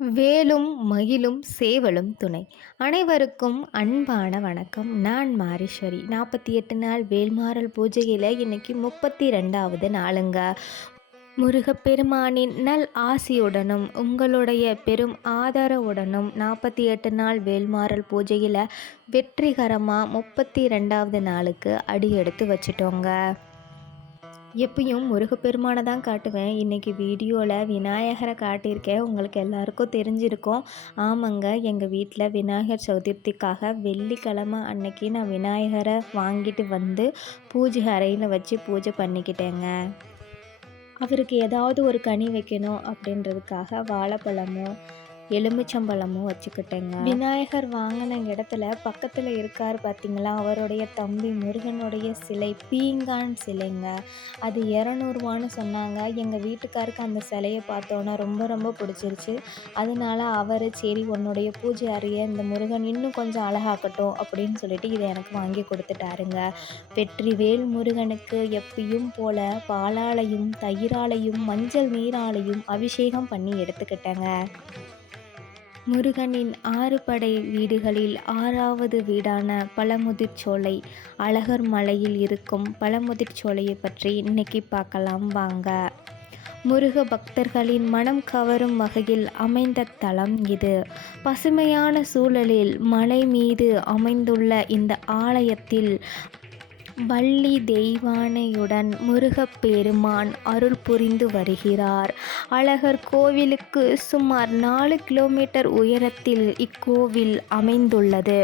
வேலும் மயிலும் சேவலும் துணை. அனைவருக்கும் அன்பான வணக்கம். நான் மாரீஸ்வரி. 48 நாள் வேல்மாறல் பூஜையில் இன்னைக்கு 32வது நாளுங்க. முருகப்பெருமானின் நல் ஆசியுடனும் உங்களுடைய பெரும் ஆதரவுடனும் 48 நாள் வேல்மாறல் பூஜையில் வெற்றிகரமாக 32வது நாளுக்கு அடி எடுத்து வச்சிட்டோங்க. எப்பயும் முருகப்பெருமானை தான் காட்டுவேன். இன்றைக்கி வீடியோவில் விநாயகரை காட்டியிருக்கேன். உங்களுக்கு எல்லாருக்கும் தெரிஞ்சிருக்கும். ஆமாங்க, எங்கள் வீட்டில் விநாயகர் சதுர்த்திக்காக வெள்ளிக்கிழமை அன்னைக்கு நான் விநாயகரை வாங்கிட்டு வந்து பூஜை அறையில் வச்சு பூஜை பண்ணிக்கிட்டேங்க. அவருக்கு ஏதாவது ஒரு கனி வைக்கணும் அப்படின்றதுக்காக வாழைப்பழமும் எலுமிச்சம்பழமும் வச்சுக்கிட்டேங்க. விநாயகர் வாங்கின இடத்துல பக்கத்தில் இருக்கார் பார்த்தீங்களா, அவருடைய தம்பி முருகனுடைய சிலை, பீங்கான் சிலைங்க. அது 200ரூவான்னு சொன்னாங்க. எங்கள் வீட்டுக்காருக்கு அந்த சிலையை பார்த்தோன்னா ரொம்ப ரொம்ப பிடிச்சிருச்சு. அதனால அவர் சரி உன்னுடைய பூஜை அறையை இந்த முருகன் இன்னும் கொஞ்சம் அழகாக்கட்டும் அப்படின்னு சொல்லிட்டு இதை எனக்கு வாங்கி கொடுத்துட்டாருங்க. வெற்றிவேல் முருகனுக்கு எப்பயும் போல பாலாலையும் தயிராலையும் மஞ்சள் நீராலையும் அபிஷேகம் பண்ணி எடுத்துக்கிட்டேங்க. முருகனின் 6 படை வீடுகளில் 6வது வீடான பழமுதிர்ச்சோலை, அழகர் மலையில் இருக்கும் பழமுதிர்ச்சோலையை பற்றி இன்னைக்கு பார்க்கலாம் வாங்க. முருக பக்தர்களின் மனம் கவரும் வகையில் அமைந்த தலம் இது. பசுமையான சூழலில் மலை மீது அமைந்துள்ள இந்த ஆலயத்தில் வள்ளி தெய்வானையுடன் முருகப்பெருமான் அருள் புரிந்து வருகிறார். அழகர் கோவிலுக்கு சுமார் 4 கிலோமீட்டர் உயரத்தில் இக்கோவில் அமைந்துள்ளது.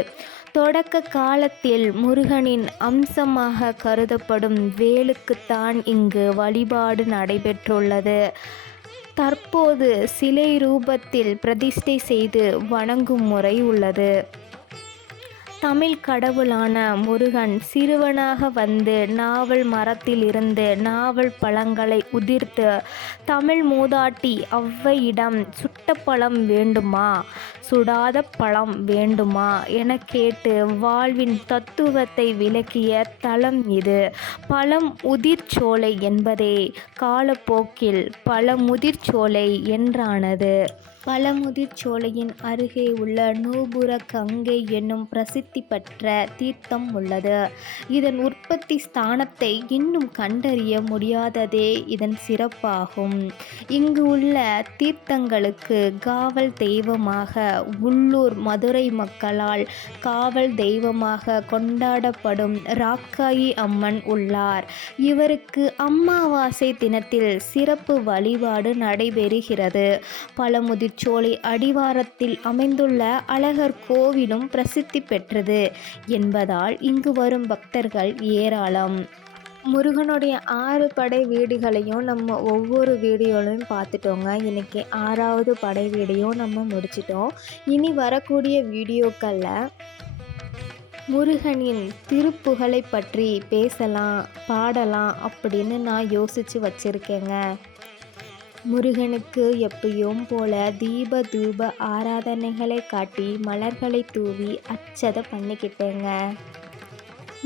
தொடக்க காலத்தில் முருகனின் அம்சமாக கருதப்படும் வேலுக்குத்தான் இங்கு வழிபாடு நடைபெற்றுள்ளது. தற்போது சிலை ரூபத்தில் பிரதிஷ்டை செய்து வணங்கும் முறை உள்ளது. தமிழ் கடவுளான முருகன் சிறுவனாக வந்து நாவல் மரத்தில் இருந்து நாவல் பழங்களை உதிர்த்து தமிழ் மூதாட்டி ஔவையிடம் சுட்ட பழம் வேண்டுமா, சுடாத பழம் வேண்டுமா என கேட்டு வாழ்வின் தத்துவத்தை விளக்கிய தலம் இது. பழம் உதிர்ச்சோலை என்பதே காலப்போக்கில் பழமுதிர்ச்சோலை என்றானது. பழமுதிர்ச்சோலையின் அருகே உள்ள நூபுர கங்கை என்னும் பிரசித்தி பெற்ற தீர்த்தம் உள்ளது. இதன் உற்பத்தி ஸ்தானத்தை இன்னும் கண்டறிய முடியாததே இதன் சிறப்பாகும். இங்கு உள்ள தீர்த்தங்களுக்கு காவல் தெய்வமாக உள்ளூர் மதுரை மக்களால் காவல் தெய்வமாக கொண்டாடப்படும் ராக்காயி அம்மன் உள்ளார். இவருக்கு அமாவாசை தினத்தில் சிறப்பு வழிபாடு நடைபெறுகிறது. பழமுதிர் சோலை அடிவாரத்தில் அமைந்துள்ள அழகர் கோவிலும் பிரசித்தி பெற்றது என்பதால் இங்கு வரும் பக்தர்கள் ஏராளம். முருகனுடைய 6 படை வீடுகளையும் நம்ம ஒவ்வொரு வீடியோலையும் பார்த்துட்டோங்க. இன்றைக்கி 6வது படை வீடையும் நம்ம முடிச்சிட்டோம். இனி வரக்கூடிய வீடியோக்களில் முருகனின் திருப்புகழை பற்றி பேசலாம், பாடலாம் அப்படின்னு நான் யோசித்து வச்சுருக்கேங்க. முருகனுக்கு எப்பயும் போல தீப தூப ஆராதனைகளை காட்டி மலர்களை தூவி அர்ச்சனை பண்ணிக்கிட்டேங்க.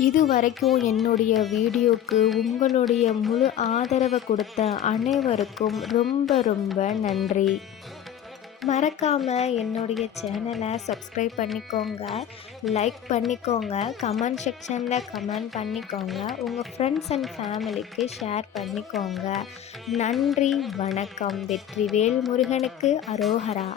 இது வரைக்கும் என்னுடைய வீடியோக்கு உங்களுடைய முழு ஆதரவை கொடுத்த அனைவருக்கும் ரொம்ப ரொம்ப நன்றி. மறக்காமல் என்னுடைய சேனலை சப்ஸ்கிரைப் பண்ணிக்கோங்க, லைக் பண்ணிக்கோங்க, கமெண்ட் செக்ஷனில் கமெண்ட் பண்ணிக்கோங்க, உங்கள் ஃப்ரெண்ட்ஸ் அண்ட் ஃபேமிலிக்கு ஷேர் பண்ணிக்கோங்க. நன்றி, வணக்கம். வெற்றிவேல் முருகனுக்கு அரோகரா.